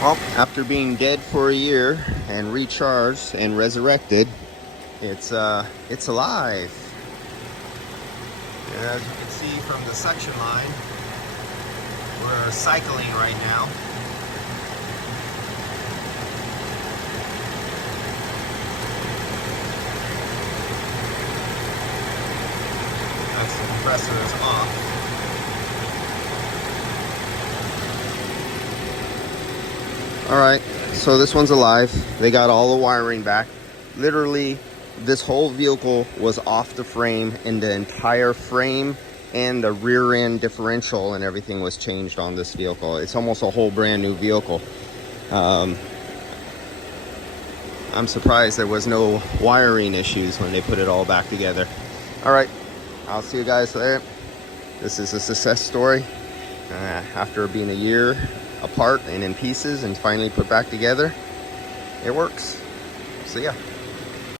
Well, after being dead for a year and recharged and resurrected, it's alive. And as you can see from the suction line, we're cycling right now. That's the compressor is off. Alright, so this one's alive. They got all the wiring back. Literally, this whole vehicle was off the frame, and the entire frame and the rear end differential and everything was changed on this vehicle. It's almost a whole brand new vehicle. I'm surprised there was no wiring issues when they put it all back together. Alright, I'll see you guys there. This is a success story. After being a year apart and in pieces and finally put back together, it works. See ya.